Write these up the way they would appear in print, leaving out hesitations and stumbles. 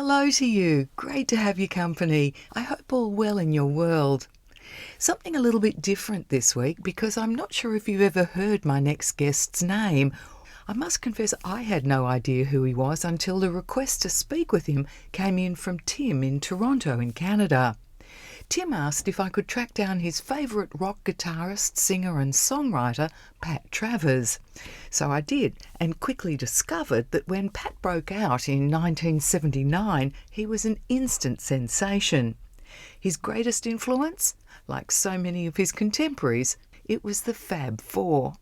Hello to you. Great to have your company. I hope all well in your world. Something a little bit different this week because I'm not sure if you've ever heard my next guest's name. I must confess I had no idea who he was until the request to speak with him came in from Tim in Toronto in Canada. Tim asked if I could track down his favourite rock guitarist, singer and songwriter, Pat Travers. So I did, and quickly discovered that when Pat broke out in 1979, he was an instant sensation. His greatest influence? Like so many of his contemporaries, it was the Fab Four.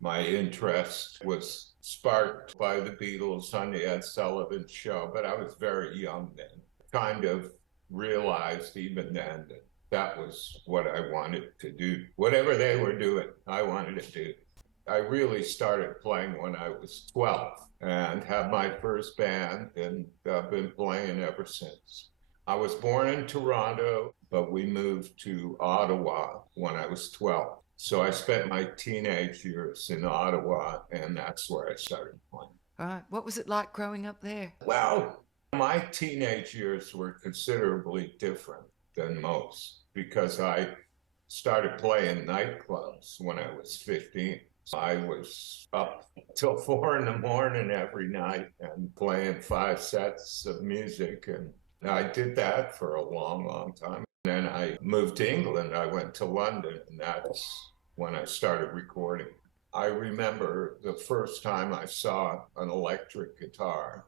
My interest was sparked by the Beatles on the Ed Sullivan Show, but I was very young then. Kind of realized even then that that was what I wanted to do. Whatever they were doing, I wanted to do. I really started playing when I was 12 and had my first band, and I've been playing ever since. I was born in Toronto, but we moved to Ottawa when I was 12. So I spent my teenage years in Ottawa, and that's where I started playing. Right. What was it like growing up there? Well, my teenage years were considerably different than most because I started playing nightclubs when I was 15. I was up till 4 in the morning every night and playing 5 sets of music. And I did that for a long, long time. Then I moved to England. I went to London, and that's when I started recording. I remember the first time I saw an electric guitar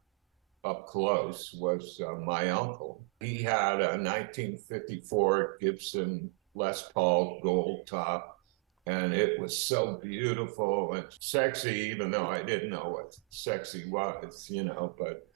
up close was my uncle. He had a 1954 Gibson Les Paul gold top, and it was so beautiful and sexy, even though I didn't know what sexy was, but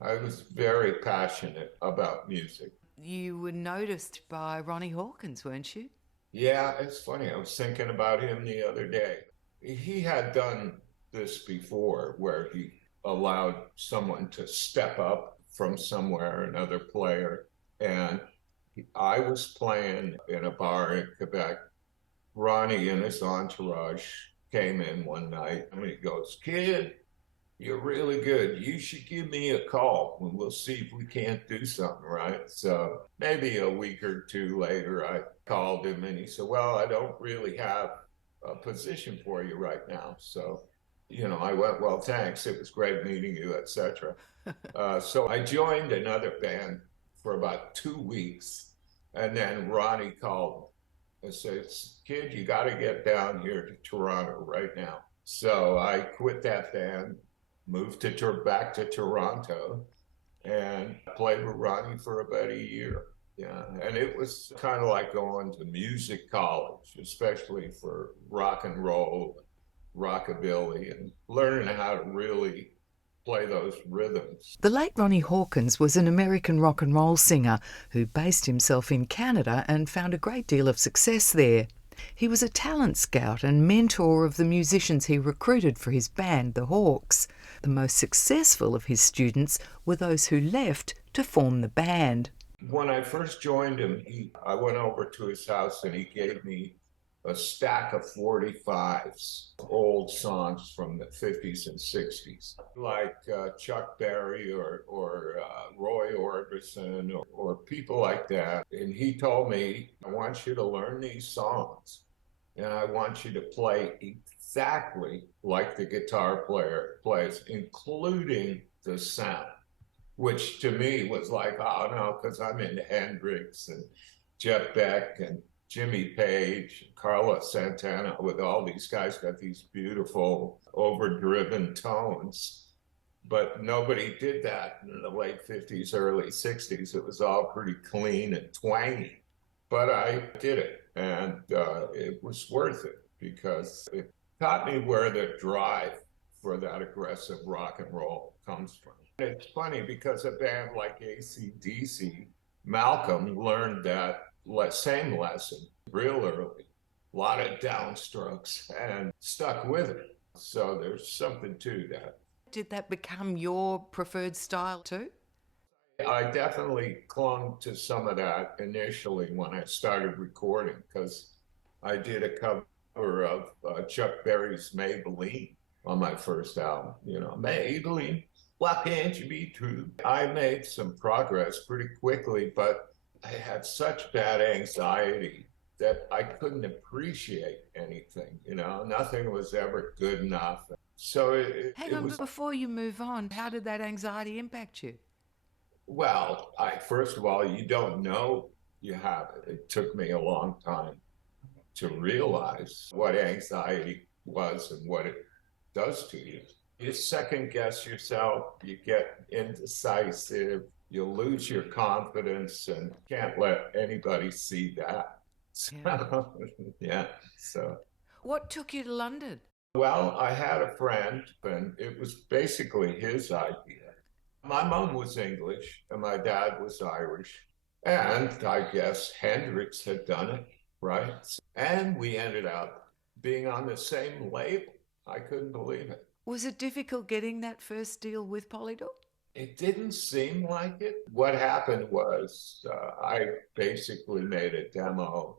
I was very passionate about music. You were noticed by Ronnie Hawkins, weren't you? Yeah, it's funny. I was thinking about him the other day. He had done this before where he allowed someone to step up from somewhere, another player. And I was playing in a bar in Quebec. Ronnie and his entourage came in one night and he goes, "Kid, you're really good. You should give me a call and we'll see if we can't do something," right? So maybe a week or two later, I called him and he said, "Well, I don't really have a position for you right now." So, I went, "Well, thanks. It was great meeting you, etc." So I joined another band for about 2 weeks. And then Ronnie called and says, "Kid, you got to get down here to Toronto right now." So I quit that band, moved back to Toronto, and played with Ronnie for about a year. Yeah, and it was kind of like going to music college, especially for rock and roll, rockabilly, and learning how to really play those rhythms. The late Ronnie Hawkins was an American rock and roll singer who based himself in Canada and found a great deal of success there. He was a talent scout and mentor of the musicians he recruited for his band, the Hawks. The most successful of his students were those who left to form the band. When I first joined him, I went over to his house and he gave me a stack of 45s, old songs from the 50s and 60s, like Chuck Berry or Roy Orbison or people like that. And he told me, "I want you to learn these songs and I want you to play exactly like the guitar player plays, including the sound," which to me was like, "Oh no," because I'm into Hendrix and Jeff Beck and Jimmy Page, Carlos Santana, with all these guys got these beautiful overdriven tones. But nobody did that in the late 50s, early 60s. It was all pretty clean and twangy. But I did it, and it was worth it because it taught me where the drive for that aggressive rock and roll comes from. It's funny because a band like AC/DC, Malcolm learned that same lesson real early. A lot of downstrokes and stuck with it. So there's something to that. Did that become your preferred style too? I definitely clung to some of that initially when I started recording because I did a cover of Chuck Berry's Maybelline on my first album. Maybelline, Why can't you be true? I made some progress pretty quickly, but I had such bad anxiety that I couldn't appreciate anything. Nothing was ever good enough. So Hang it on, was, but before you move on, how did that anxiety impact you? well, first of all, you don't know you have it. It took me a long time to realize what anxiety was and what it does to you. You second guess yourself, you get indecisive, you lose your confidence, and can't let anybody see that. Yeah. So, yeah. So, What took you to London? well, I had a friend, and it was basically his idea. My mom was English, and my dad was Irish. And I guess Hendrix had done it, right? And we ended up being on the same label. I couldn't believe it. Was it difficult getting that first deal with Polydor? It didn't seem like it. What happened was I basically made a demo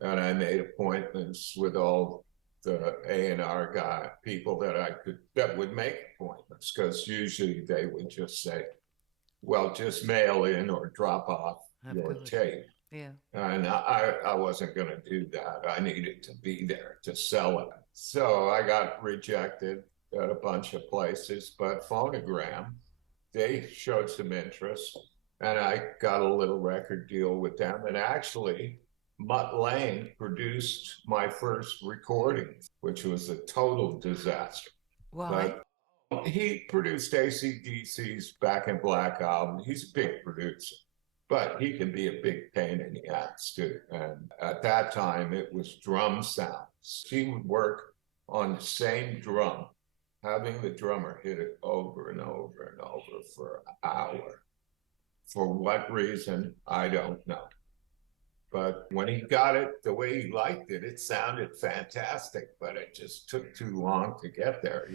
and I made appointments with all the A&R guy people that would make appointments because usually they would just say, well, just mail in or drop off Of your course. tape. Yeah. And I wasn't going to do that. I needed to be there to sell it. So I got rejected at a bunch of places, but Phonogram, they showed some interest and I got a little record deal with them. And actually, Mutt Lange produced my first recording, which was a total disaster. Why? But he produced AC/DC's Back in Black album. He's a big producer, but he can be a big pain in the ass too. And at that time, it was drum sounds. He would work on the same drum, having the drummer hit it over and over and over for an hour. For what reason, I don't know. But when he got it the way he liked it, it sounded fantastic, but it just took too long to get there.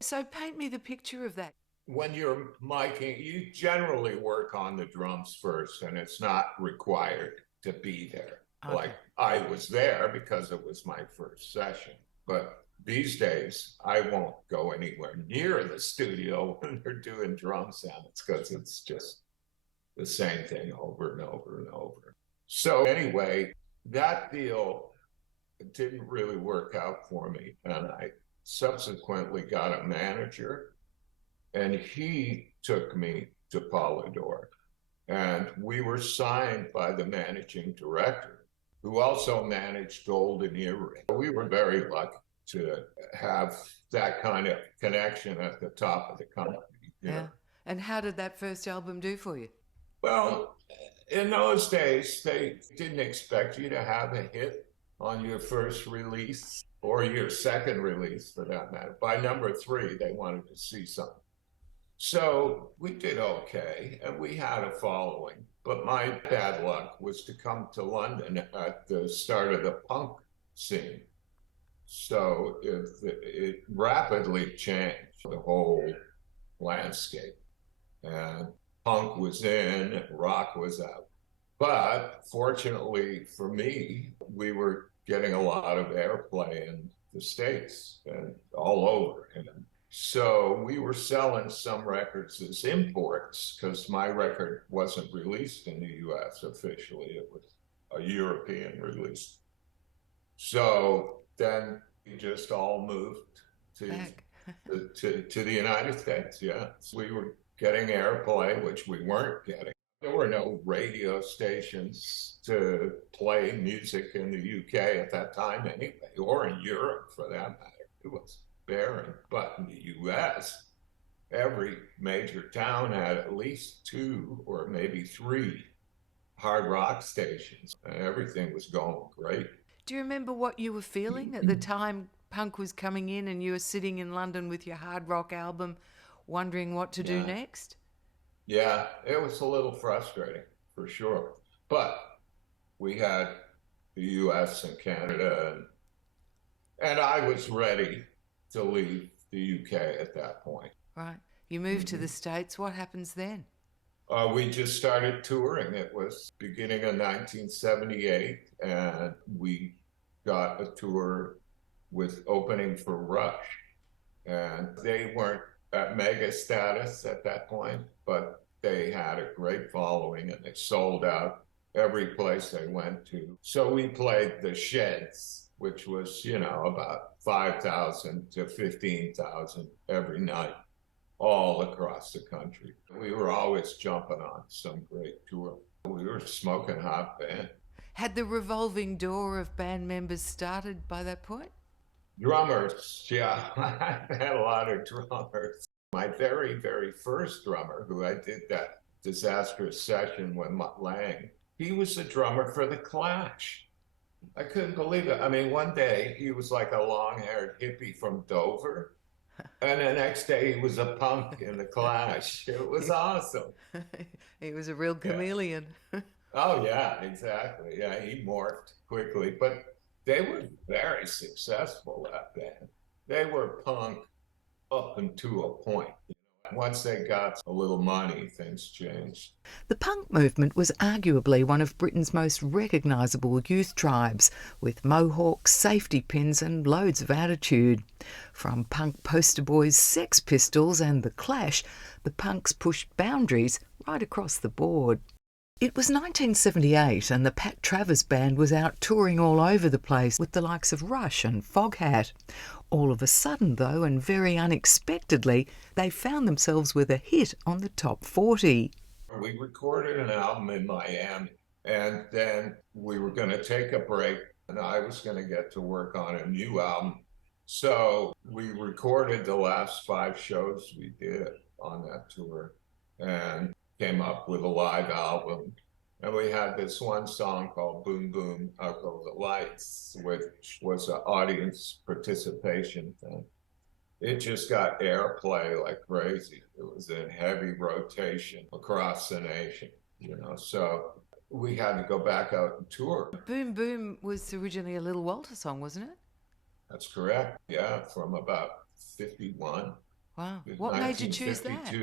So paint me the picture of that. When you're miking, you generally work on the drums first, and it's not required to be there. Okay. Like I was there because it was my first session. But these days, I won't go anywhere near the studio when they're doing drum sounds because it's just the same thing over and over and over. So anyway, that deal didn't really work out for me. And I subsequently got a manager and he took me to Polydor. And we were signed by the managing director, who also managed Golden Earring. We were very lucky to have that kind of connection at the top of the company. Yeah. And how did that first album do for you? Well, in those days, they didn't expect you to have a hit on your first release or your second release for that matter. By number 3, they wanted to see something. So we did okay and we had a following. But my bad luck was to come to London at the start of the punk scene. So it rapidly changed the whole landscape. And punk was in, rock was out. But fortunately for me, we were getting a lot of airplay in the States and all over. And so we were selling some records as imports because my record wasn't released in the US officially. It was a European release. So then we just all moved to the United States. Yeah. So we were getting airplay, which we weren't getting. There were no radio stations to play music in the UK at that time anyway, or in Europe for that matter. It was barren. But in the US, every major town had at least 2 or maybe 3 hard rock stations, and everything was going great. Do you remember what you were feeling at the time punk was coming in and you were sitting in London with your hard rock album, wondering what to do next? Yeah, it was a little frustrating for sure. But we had the US and Canada, and I was ready to leave the UK at that point. Right. You moved to the States. What happens then? We just started touring. It was beginning of 1978, and we got a tour with opening for Rush. And they weren't at mega status at that point, but they had a great following and they sold out every place they went to. So we played the Sheds, which was, about 5,000 to 15,000 every night, all across the country. We were always jumping on some great tour. We were a smoking hot band. Had the revolving door of band members started by that point? Drummers, yeah, I had a lot of drummers. My very, very first drummer, who I did that disastrous session with Mutt Lang, he was the drummer for the Clash. I couldn't believe it. I mean, one day he was like a long-haired hippie from Dover, and the next day he was a punk in the Clash. It was awesome. He was a real chameleon. Yeah. Oh yeah, exactly. Yeah, he morphed quickly, but they were very successful, that band. They were punk up until a point. Once they got a little money, things changed. The punk movement was arguably one of Britain's most recognisable youth tribes, with mohawks, safety pins and loads of attitude. From punk poster boys, Sex Pistols and The Clash, the punks pushed boundaries right across the board. It was 1978 and the Pat Travers band was out touring all over the place with the likes of Rush and Foghat. All of a sudden, though, and very unexpectedly, they found themselves with a hit on the top 40. We recorded an album in Miami, and then we were going to take a break, and I was going to get to work on a new album. So we recorded the last 5 shows we did on that tour and came up with a live album. And we had this one song called Boom Boom Out Go the Lights, which was an audience participation thing. It just got airplay like crazy. It was in heavy rotation across the nation, so we had to go back out and tour. Boom Boom was originally a Little Walter song, wasn't it? That's correct. Yeah, from about 51. Wow. What made you choose that?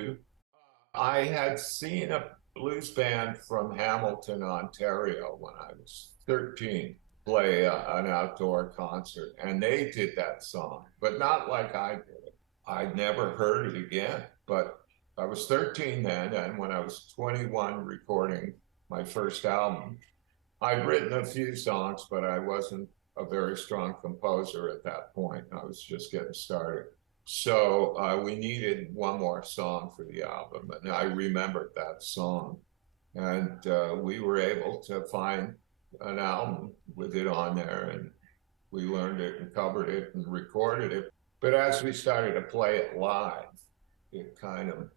I had seen a blues band from Hamilton, Ontario when I was 13 play an outdoor concert, and they did that song, but not like I did it. I'd never heard it again, but I was 13 then, and when I was 21 recording my first album, I'd written a few songs, but I wasn't a very strong composer at that point. I was just getting started. So we needed one more song for the album, and I remembered that song. And we were able to find an album with it on there, and we learned it and covered it and recorded it. But as we started to play it live, it kind of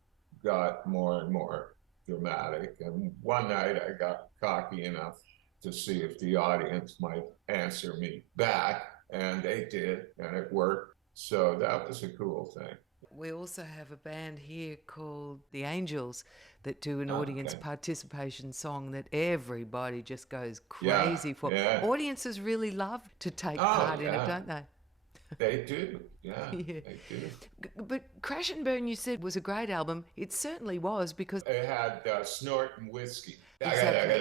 got more and more dramatic. And one night I got cocky enough to see if the audience might answer me back, and they did, and it worked. So that was a cool thing. We also have a band here called The Angels that do an audience participation song that everybody just goes crazy for. Yeah. Audiences really love to take part in it, don't they? They do, yeah. They do. But Crash and Burn, you said, was a great album. It certainly was, because it had Snortin' Whiskey. Exactly.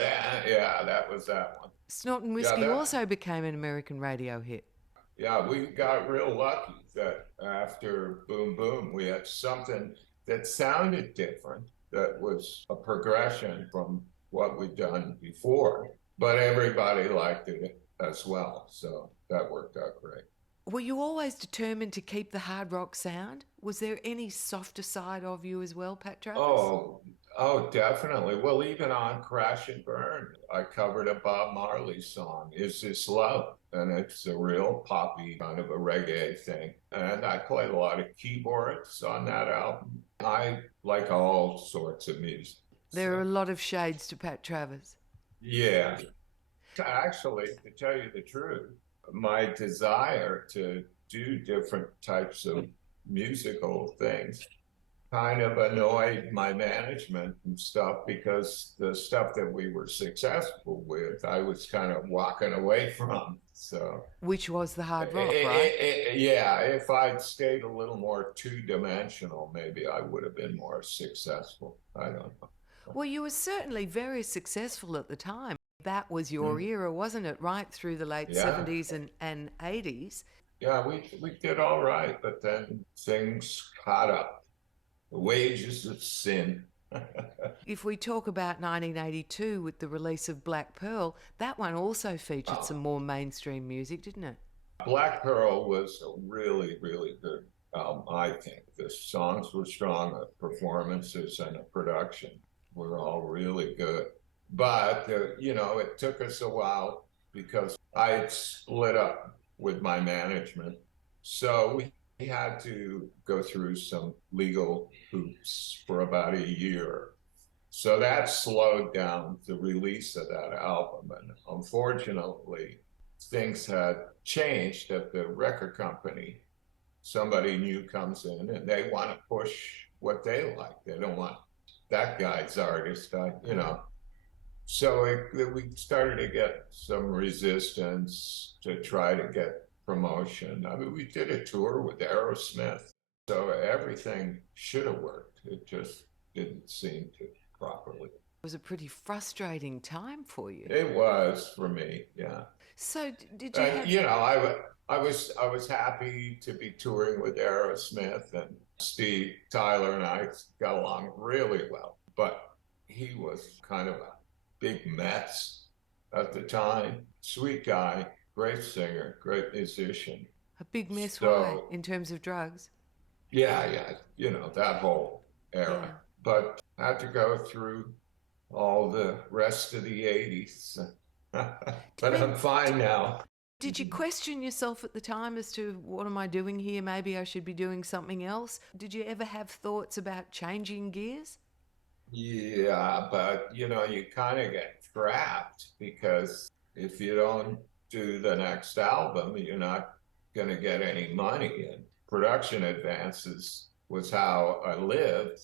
Yeah, that was that one. Snortin' Whiskey also became an American radio hit. Yeah, we got real lucky that after Boom Boom, we had something that sounded different, that was a progression from what we'd done before, but everybody liked it as well. So that worked out great. Were you always determined to keep the hard rock sound? Was there any softer side of you as well, Pat Travers? Oh, definitely. Well, even on Crash and Burn, I covered a Bob Marley song, Is This Love? And it's a real poppy kind of a reggae thing. And I played a lot of keyboards on that album. I like all sorts of music. There are a lot of shades to Pat Travers. Yeah. Actually, to tell you the truth, my desire to do different types of musical things kind of annoyed my management and stuff, because the stuff that we were successful with, I was kind of walking away from. So, which was the hard rock, right? Yeah, if I'd stayed a little more two-dimensional, maybe I would have been more successful. I don't know. Well, you were certainly very successful at the time. That was your era, wasn't it? Right through the late 70s and 80s. Yeah, we did all right, but then things caught up. The wages of sin. If we talk about 1982 with the release of Black Pearl, that one also featured some more mainstream music, didn't it? Black Pearl was a really, really good album, I think. The songs were strong, the performances and the production were all really good. But, it took us a while because I had split up with my management. So we had to go through some legal hoops for about a year. So that slowed down the release of that album. And unfortunately, things had changed at the record company. Somebody new comes in and they want to push what they like. They don't want that guy's artist, So we started to get some resistance to try to get promotion. I mean, we did a tour with Aerosmith, so everything should have worked. It just didn't seem to properly. It was a pretty frustrating time for you. It was for me, yeah. So did you have... I was happy to be touring with Aerosmith, and Steve Tyler and I got along really well, but he was kind of a big mess at the time. Sweet guy, great singer, great musician. A big mess, why? In terms of drugs? Yeah, that whole era. Yeah. But I had to go through all the rest of the 80s. But I'm fine now. Did you question yourself at the time as to what am I doing here? Maybe I should be doing something else. Did you ever have thoughts about changing gears? Yeah, but you kind of get trapped because if you don't do the next album, you're not going to get any money. And production advances was how I lived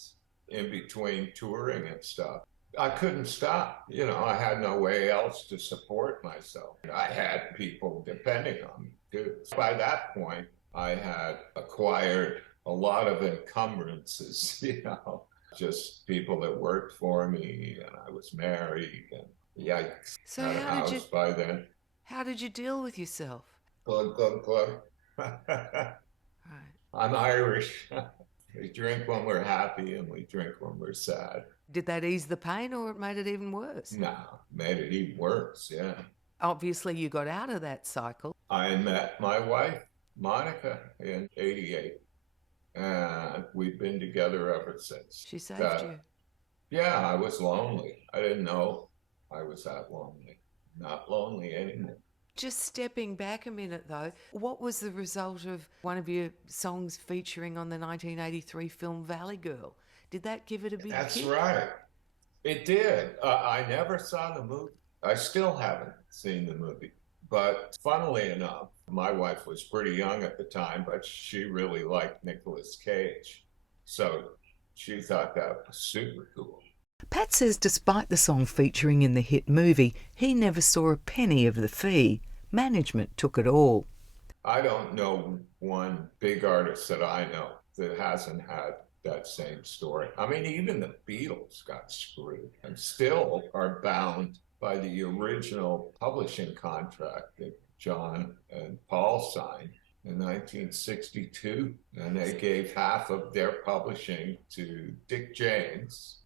in between touring and stuff. I couldn't stop. I had no way else to support myself. I had people depending on me too. By that point, I had acquired a lot of encumbrances, just people that worked for me, and I was married, and yikes. So by then. How did you deal with yourself? Glug. Right. I'm Irish. We drink when we're happy and we drink when we're sad. Did that ease the pain or it made it even worse? No, made it even worse, yeah. Obviously you got out of that cycle. I met my wife, Monica, in 88. And we've been together ever since. She saved you. Yeah, I was lonely. I didn't know I was that lonely. Not lonely anymore. Just stepping back a minute though, what was the result of one of your songs featuring on the 1983 film Valley Girl? Did that give it a big kick? That's right. It did. I never saw the movie. I still haven't seen the movie. But funnily enough, my wife was pretty young at the time, but she really liked Nicolas Cage. So she thought that was super cool. Pat says despite the song featuring in the hit movie, he never saw a penny of the fee. Management took it all. I don't know one big artist that I know that hasn't had that same story. I mean, even the Beatles got screwed and still are bound by the original publishing contract that John and Paul signed in 1962. And they gave half of their publishing to Dick James.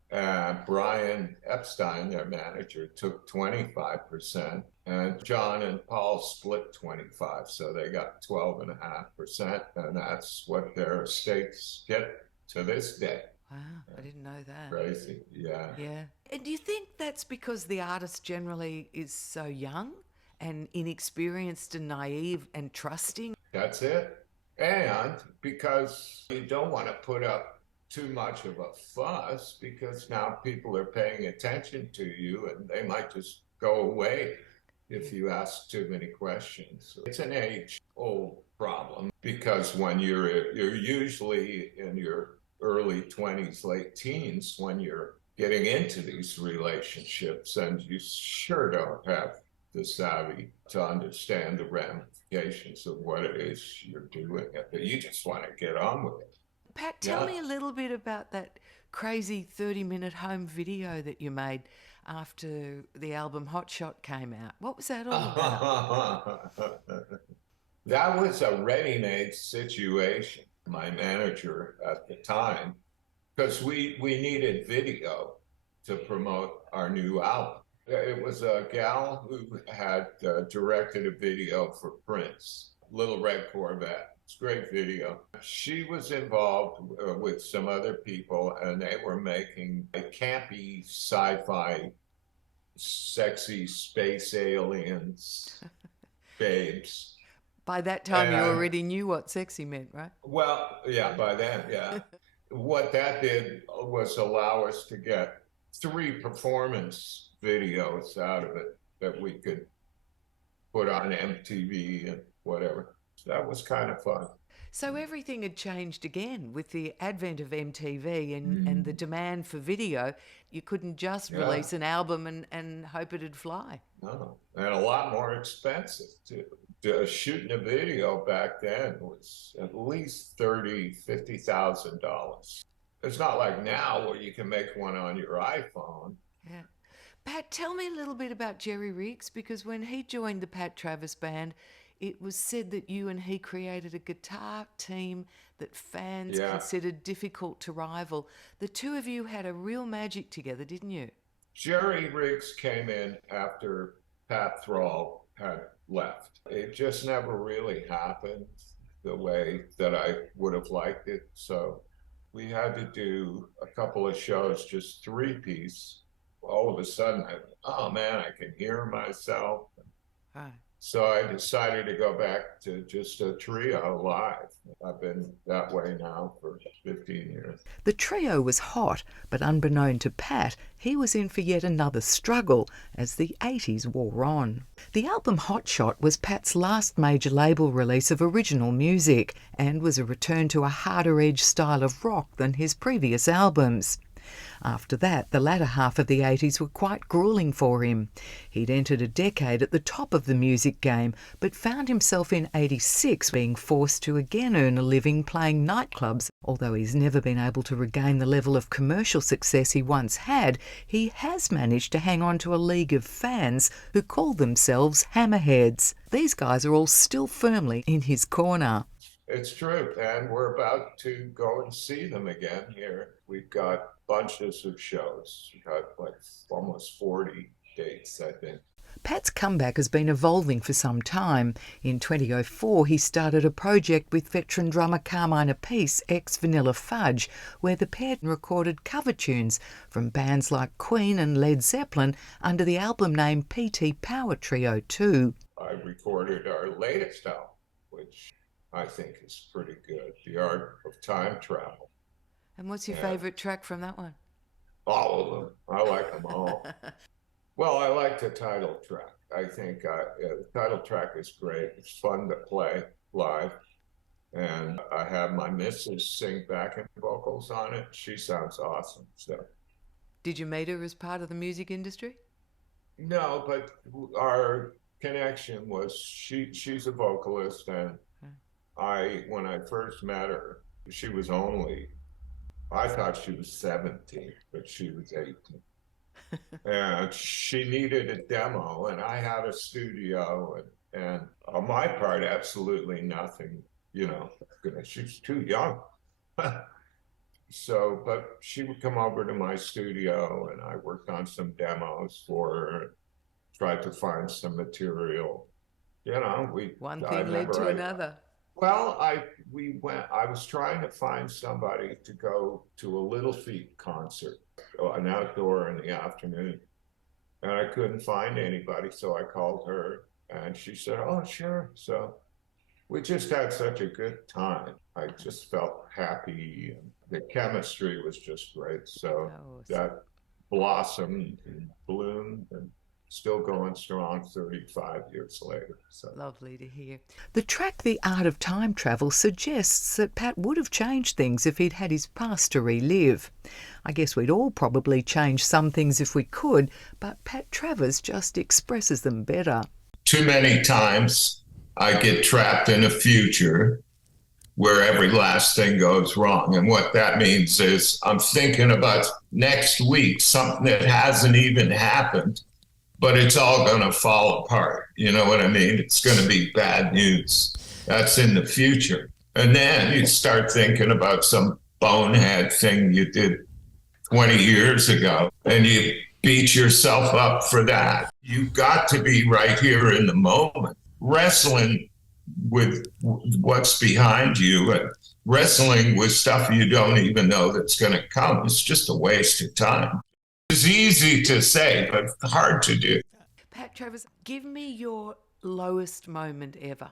Brian Epstein, their manager, took 25%, and John and Paul split 25%, so they got 12.5%, and that's what their estates get to this day. Wow, I didn't know that. Crazy, yeah. Yeah. And do you think that's because the artist generally is so young and inexperienced and naive and trusting? That's it. And because you don't want to put up too much of a fuss, because now people are paying attention to you and they might just go away if you ask too many questions. It's an age-old problem, because when you're usually in your early 20s, late teens, when you're getting into these relationships, and you sure don't have the savvy to understand the ramifications of what it is you're doing. You just want to get on with it. Pat, tell me a little bit about that crazy 30-minute home video that you made after the album Hot Shot came out. What was that all about? That was a ready-made situation. My manager at the time because we needed video to promote our new album. It was a gal who had directed a video for Prince, Little Red Corvette. It's a great video. She was involved with some other people, and they were making a campy sci-fi, sexy space aliens, babes. By that time, you already knew what sexy meant, right? Well, yeah, by then, yeah. What that did was allow us to get 3 performance videos out of it that we could put on MTV and whatever. So that was kind of fun. So everything had changed again with the advent of MTV and the demand for video. You couldn't just release an album and hope it'd fly. No, and a lot more expensive too. Shooting a video back then was at least $50,000. It's not like now where you can make one on your iPhone. Yeah. Pat, tell me a little bit about Jerry Riggs, because when he joined the Pat Travers band, it was said that you and he created a guitar team that fans considered difficult to rival. The two of you had a real magic together, didn't you? Jerry Riggs came in after Pat Thrall had left. It just never really happened the way that I would have liked it. So we had to do a couple of shows, just 3-piece. All of a sudden, oh man, I can hear myself. Right. So I decided to go back to just a trio live. I've been that way now for 15 years. The trio was hot, but unbeknown to Pat, he was in for yet another struggle as the 80s wore on. The album Hot Shot was Pat's last major label release of original music and was a return to a harder edge style of rock than his previous albums. After that, the latter half of the 80s were quite gruelling for him. He'd entered a decade at the top of the music game, but found himself in 86 being forced to again earn a living playing nightclubs. Although he's never been able to regain the level of commercial success he once had, he has managed to hang on to a league of fans who call themselves Hammerheads. These guys are all still firmly in his corner. It's true, and we're about to go and see them again here. We've got bunches of shows. We've got like almost 40 dates, I think. Pat's comeback has been evolving for some time. In 2004, he started a project with veteran drummer Carmine Appice, ex-Vanilla Fudge, where the pair recorded cover tunes from bands like Queen and Led Zeppelin under the album name PT Power Trio 2. I recorded our latest album, which I think is pretty good, The Art of Time Travel. And what's your favourite track from that one? All of them. I like them all. Well, I like the title track. I think the title track is great. It's fun to play live. And I have my missus sing backing vocals on it. She sounds awesome. So, did you meet her as part of the music industry? No, but our connection was she's a vocalist, and when I first met her, she was I thought she was 17, but she was 18. And she needed a demo, and I had a studio, and on my part, absolutely nothing, she's too young. So, but she would come over to my studio, and I worked on some demos for her, tried to find some material. One thing led to another. Well, I was trying to find somebody to go to a Little Feat concert, an outdoor in the afternoon, and I couldn't find anybody, so I called her, and she said, "Oh, sure." So we just had such a good time. I just felt happy, and the chemistry was just great. So that blossomed and bloomed, and still going strong 35 years later. So lovely to hear. The track The Art of Time Travel suggests that Pat would have changed things if he'd had his past to relive. I guess we'd all probably change some things if we could, but Pat Travers just expresses them better. Too many times I get trapped in a future where every last thing goes wrong. And what that means is I'm thinking about next week, something that hasn't even happened, but it's all going to fall apart. You know what I mean? It's going to be bad news. That's in the future. And then you start thinking about some bonehead thing you did 20 years ago, and you beat yourself up for that. You've got to be right here in the moment. Wrestling with what's behind you and wrestling with stuff you don't even know that's going to come is just a waste of time. It's easy to say, but hard to do. Pat Travers, give me your lowest moment ever.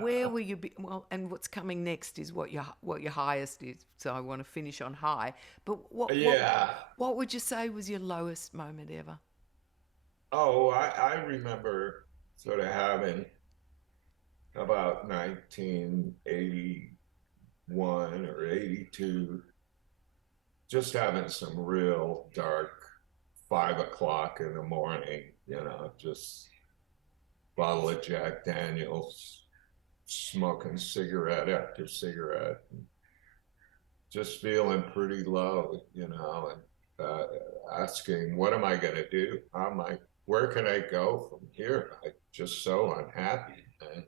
Where will you be? Well, and what's coming next is what your highest is. So I want to finish on high. But what would you say was your lowest moment ever? Oh, I remember sort of having about 1981 or 82, just having some real dark 5 o'clock in the morning, just bottle of Jack Daniels, smoking cigarette after cigarette, and just feeling pretty low, and asking, what am I going to do? Where can I go from here? I'm just so unhappy. And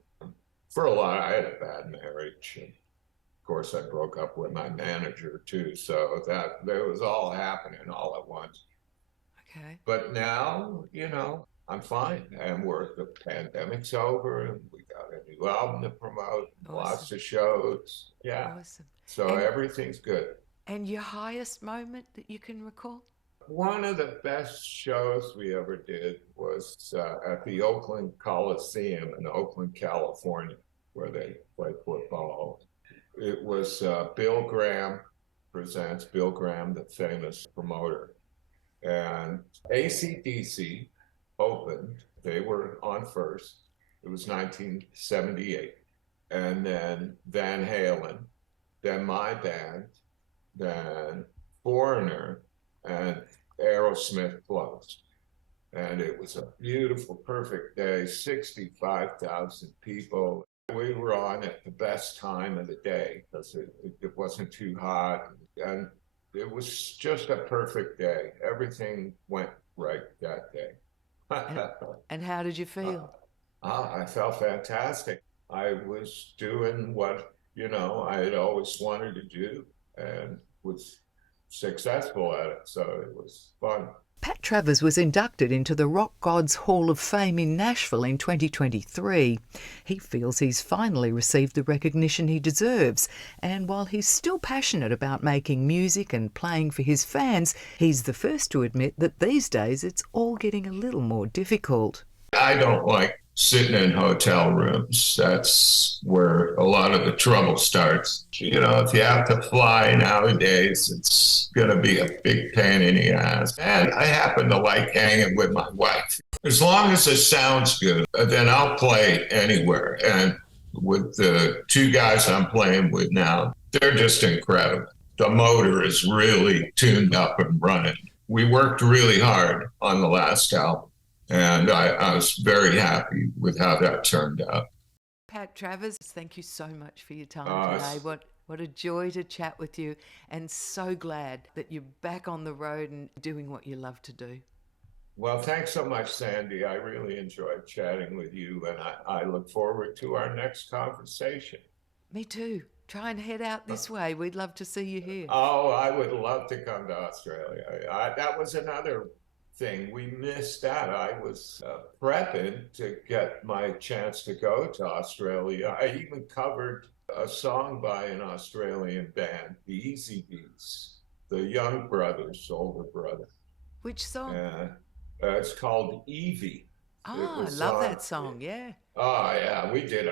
for a lot, I had a bad marriage. And of course, I broke up with my manager too. So that was all happening all at once. Okay. But now, I'm fine. And the pandemic's over, and we got a new album to promote, lots of shows. Yeah. Awesome. So everything's good. And your highest moment that you can recall? One of the best shows we ever did was at the Oakland Coliseum in Oakland, California, where they play football. It was Bill Graham presents Bill Graham, the famous promoter. And AC/DC opened. They were on first. It was 1978. And then Van Halen, then my band, then Foreigner, and Aerosmith closed. And it was a beautiful, perfect day, 65,000 people. We were on at the best time of the day because it wasn't too hot. And it was just a perfect day. Everything went right that day. And how did you feel? I felt fantastic. I was doing what, I had always wanted to do and was successful at it. So it was fun. Pat Travers was inducted into the Rock Gods Hall of Fame in Nashville in 2023. He feels he's finally received the recognition he deserves, and while he's still passionate about making music and playing for his fans, he's the first to admit that these days it's all getting a little more difficult. I don't like sitting in hotel rooms. That's where a lot of the trouble starts. If you have to fly nowadays, it's going to be a big pain in the ass. And I happen to like hanging with my wife. As long as it sounds good, then I'll play anywhere. And with the two guys I'm playing with now, they're just incredible. The motor is really tuned up and running. We worked really hard on the last album. And I was very happy with how that turned out. Pat Travers, thank you so much for your time today. What a joy to chat with you, and so glad that you're back on the road and doing what you love to do. Well, thanks so much, Sandy. I really enjoyed chatting with you, and I look forward to our next conversation. Me too. Try and head out this way. We'd love to see you here. Oh, I would love to come to Australia. That was another thing. We missed that. I was prepping to get my chance to go to Australia. I even covered a song by an Australian band, the Easy Beats, the Young Brothers' older brother. Which song? It's called Evie. Oh, I love that song, yeah. Oh, yeah. We did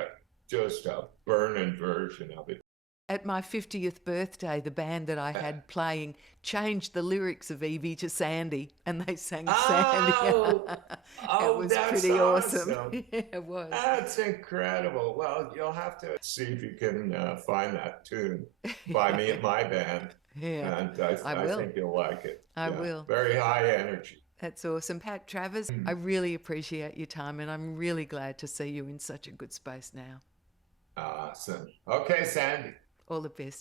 just a burning version of it. At my 50th birthday, the band that I had playing changed the lyrics of Evie to Sandy, and they sang Sandy. It was pretty awesome. Yeah, it was. That's incredible. Well, you'll have to see if you can find that tune by me at my band. Yeah, and I think you'll like it. I will. Very high energy. That's awesome. Pat Travers, I really appreciate your time, and I'm really glad to see you in such a good space now. Awesome. Okay, Sandy. All the best.